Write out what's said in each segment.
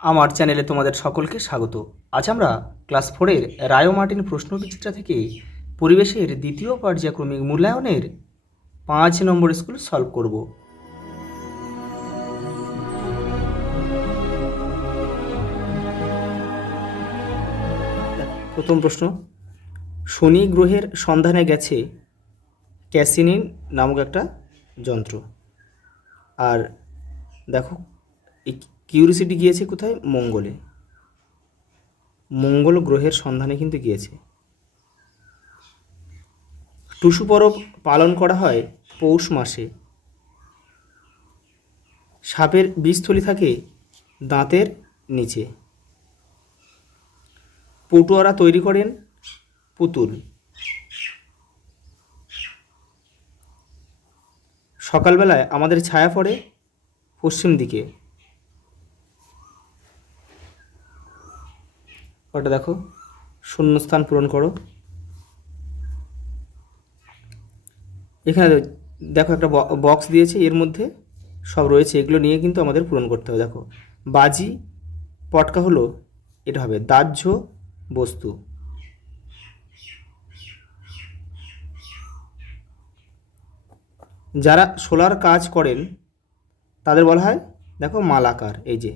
আমার চ্যানেলে তোমাদের সকলকে স্বাগত। আজ আমরা ক্লাস 4-এর রায়ো মার্টিন প্রশ্নবিচিত্রা থেকে পরিবেশের দ্বিতীয় পর্যায়ক্রমিক মূল্যায়নের 5 নম্বর স্কুল সলভ করব। প্রথম প্রশ্ন, শনি গ্রহের সন্ধানে গেছে ক্যাসিনি নামক একটা যন্ত্র। আর দেখো, এই কিউরিসিটি গিয়েছে কোথায়? মঙ্গলে। মঙ্গল গ্রহের সন্ধানে কিন্তু গিয়েছে। টুসু পরব পালন করা হয় পৌষ মাসে। সাপের বীজথলি থাকে দাঁতের নিচে। পটুয়ারা তৈরি করেন পুতুল। সকালবেলায় আমাদের ছায়া পড়ে পশ্চিম দিকে। ওটা দেখো, শূন্যস্থান পূরণ করো। এখানে দেখো একটা বক্স দিয়েছে, এর মধ্যে সব রয়েছে, এগুলো নিয়ে কিন্তু আমাদের পূরণ করতে হবে। দেখো, বাজি পটকা হলো, এটা হবে দাহ্য বস্তু। যারা সোলার কাজ করেন তাদের বলা হয়, দেখো, মালাকার। এই যে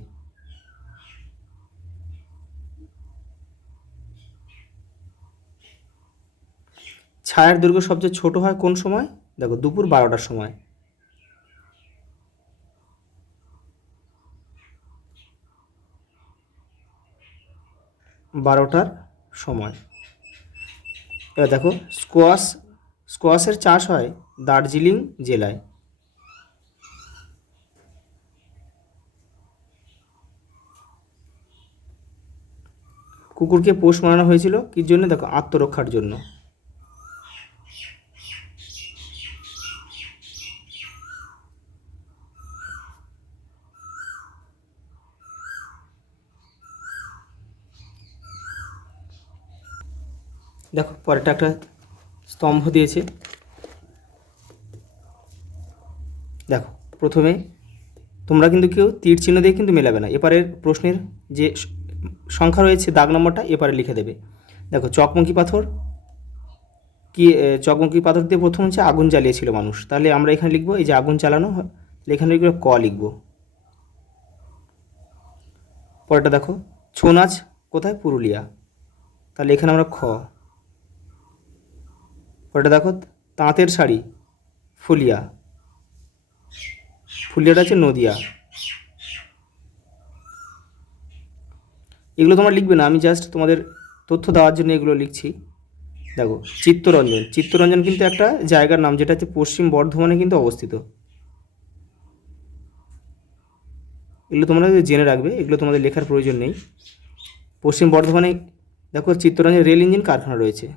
ছায়ার দৈর্ঘ্য সবচেয়ে ছোট হয় কোন সময়? দেখো, দুপুর 12টার সময়। সময়। এবার দেখো, স্কোয়াশের চাষ হয় দার্জিলিং জেলায়। কুকুরকে পোষ মানানো হয়েছিল কির জন্য? দেখো, আত্মরক্ষার জন্য। দেখো, পরেরটা একটা স্তম্ভ দিয়েছে। দেখো, প্রথমে তোমরা কিন্তু কেউ তীর চিহ্ন দিয়ে কিন্তু মেলাবে না। এপারের প্রশ্নের যে সংখ্যা রয়েছে, দাগ নম্বরটা এপারে লিখে দেবে। দেখো, চকমকি পাথর কি? চকমকি পাথর দিয়ে প্রথম হচ্ছে আগুন জ্বালিয়েছিল মানুষ, তাহলে আমরা এখানে লিখবো এই যে আগুন জ্বালানো, এখানে লিখবো ক লিখবো। পরেরটা দেখো, ছৌ নাচ কোথায়? পুরুলিয়া, তাহলে এখানে আমরা খ। পরেরটা দেখো, তাঁতের শাড়ি ফুলিয়া, ফুলিয়াটা হচ্ছে নদিয়া। এগুলো তোমরা লিখবে না, আমি জাস্ট তোমাদের তথ্য দেওয়ার জন্য এগুলো লিখছি। দেখো, চিত্তরঞ্জন কিন্তু একটা জায়গার নাম, যেটা হচ্ছে পশ্চিম বর্ধমানে কিন্তু অবস্থিত। এগুলো তোমরা জেনে রাখবে, এগুলো তোমাদের লেখার প্রয়োজন নেই। পশ্চিম বর্ধমানে দেখো চিত্তরঞ্জন রেল ইঞ্জিন কারখানা রয়েছে।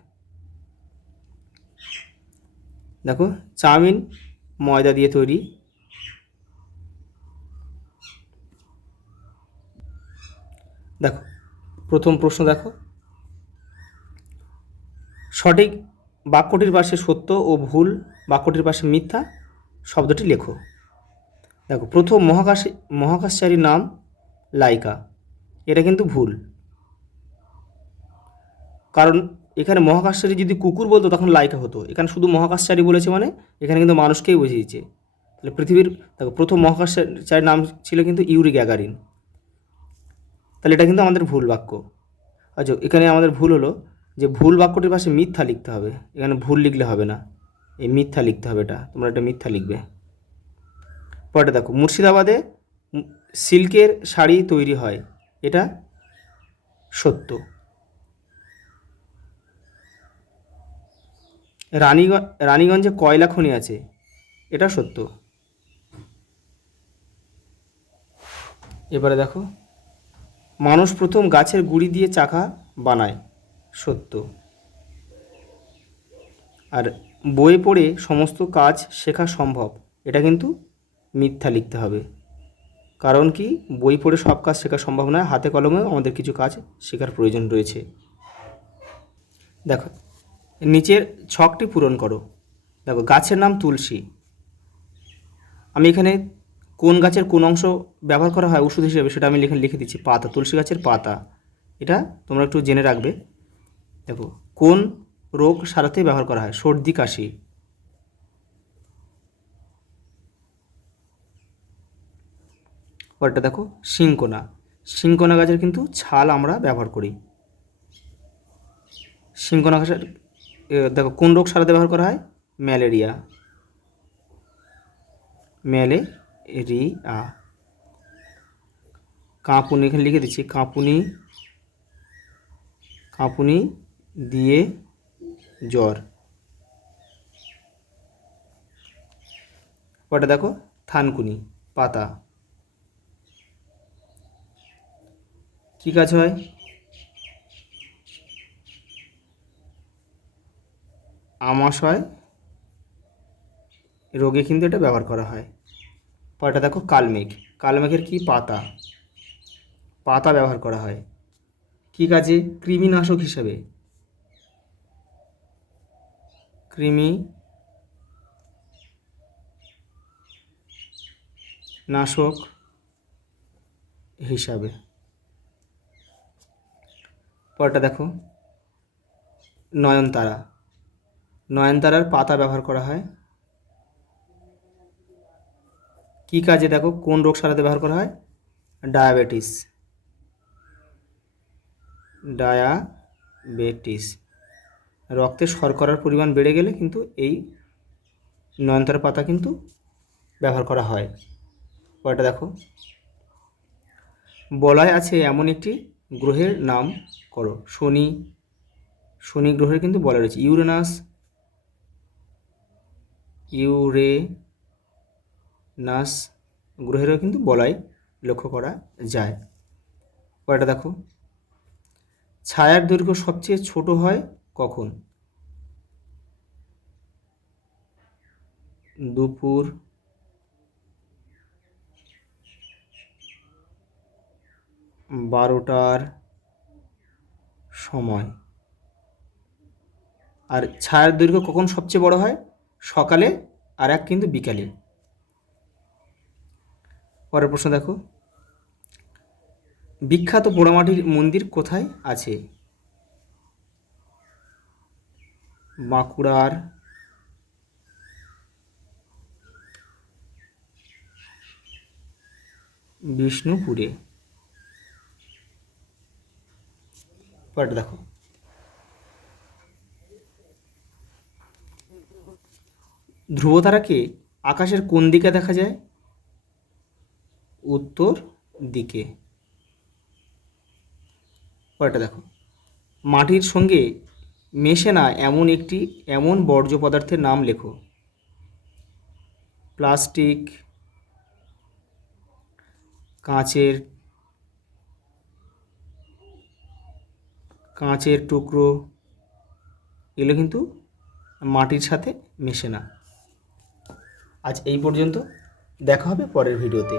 দেখো, চাউমিন ময়দা দিয়ে তৈরি। দেখো, প্রথম প্রশ্ন দেখো, সঠিক বাক্যটির পাশে সত্য ও ভুল, বাক্যটির পাশে মিথ্যা শব্দটি লেখো। দেখো, প্রথম মহাকাশচারীর নাম লাইকা, এটা কিন্তু ভুল। কারণ এখানে মহাকাশচারী যদি কুকুর বলতো তখন লাইকা হতো, এখানে শুধু মহাকাশচারী বলেছে, মানে এখানে কিন্তু মানুষকেই বুঝিয়েছে। তাহলে পৃথিবীর, দেখো, প্রথম মহাকাশচারীর নাম ছিল কিন্তু ইউরি গ্যাগারিন, তাহলে এটা কিন্তু আমাদের ভুল বাক্য। আচ্ছা, এখানে আমাদের ভুল হলো যে ভুল বাক্যটির পাশে মিথ্যা লিখতে হবে। এখানে ভুল লিখলে হবে না, এই মিথ্যা লিখতে হবে, এটা তোমরা এটা মিথ্যা লিখবে। পরেটা দেখো, মুর্শিদাবাদে সিল্কের শাড়ি তৈরি হয়, এটা সত্য। রানীগঞ্জে কয়লা খনি আছে, এটা সত্য। এবারে দেখো, মানুষ প্রথম গাছের গুঁড়ি দিয়ে চাকা বানায়, সত্য। আর বই পড়ে সমস্ত কাজ শেখা সম্ভব, এটা কিন্তু মিথ্যা লিখতে হবে। কারণ কি, বই পড়ে সব কাজ শেখা সম্ভব নয়, হাতে কলমেও আমাদের কিছু কাজ শেখার প্রয়োজন রয়েছে। দেখো, নিচের ছকটি পূরণ করো। দেখো, গাছের নাম তুলসী, আমি এখানে কোন গাছের কোন অংশ ব্যবহার করা হয় ওষুধ হিসেবে সেটা আমি লিখে দিচ্ছি, পাতা, তুলসী গাছের পাতা। এটা তোমরা একটু জেনে রাখবে। দেখো, কোন রোগ সারাতে ব্যবহার করা হয়? সর্দি কাশি। পরেরটা দেখো, শিংকোনা। শিংকোনা গাছের কিন্তু ছাল আমরা ব্যবহার করি। শিংকোনা গাছের দেখো কোন রোগ সারাতে ব্যবহার করা হয়? ম্যালেরিয়া। ম্যালেরিয়া। কাঁপুনি, এখানে লিখে দিচ্ছি, কাঁপুনি, কাঁপুনি দিয়ে জ্বর। পরেরটা দেখো, থানকুনি পাতা। কী কাজ হয়? আমাশয় রোগে কিন্তু এটা ব্যবহার করা হয়। পরেরটা দেখো, কালমেঘ। কালমেঘের কি? পাতা। পাতা ব্যবহার করা হয় কী কাজে? কৃমিনাশক হিসেবে। কৃমিনাশক হিসাবে। পরেরটা দেখো, নয়নতারা। নয়নতারার পাতা ব্যবহার করা হয় কী কাজে? দেখো কোন রোগ সারাতে ব্যবহার করা হয়? ডায়াবেটিস। ডায়াবেটিস, রক্তে শর্করার পরিমাণ বেড়ে গেলে কিন্তু এই নয়নতারার পাতা কিন্তু ব্যবহার করা হয়। পরেরটা দেখো, বলয় আছে এমন একটি গ্রহের নাম করো। শনি। শনি গ্রহের কিন্তু বলয় রয়েছে। ইউরেনাস গ্রহেরও কিন্তু বলয় লক্ষ্য করা যায়। পরেরটা দেখো, ছায়ার দৈর্ঘ্য সবচেয়ে ছোট হয় কখন? দুপুর 12টার সময়। আর ছায়ার দৈর্ঘ্য কখন সবচেয়ে বড় হয়? সকালে, আর এক কিন্তু বিকালে। পরের প্রশ্ন দেখো, বিখ্যাত পোড়ামাটির মন্দির কোথায় আছে? বাঁকুড়ার বিষ্ণুপুরে। পরেরটা দেখো, ধ্রুবতারাকে আকাশের কোন দিকে দেখা যায়? উত্তর দিকে। পরেরটা দেখো, মাটির সঙ্গে মেশে না এমন বর্জ্য পদার্থের নাম লেখো। প্লাস্টিক, কাঁচের টুকরো, এগুলো কিন্তু মাটির সাথে মেশে না। আজ এই পর্যন্ত, দেখা হবে পরের ভিডিওতে।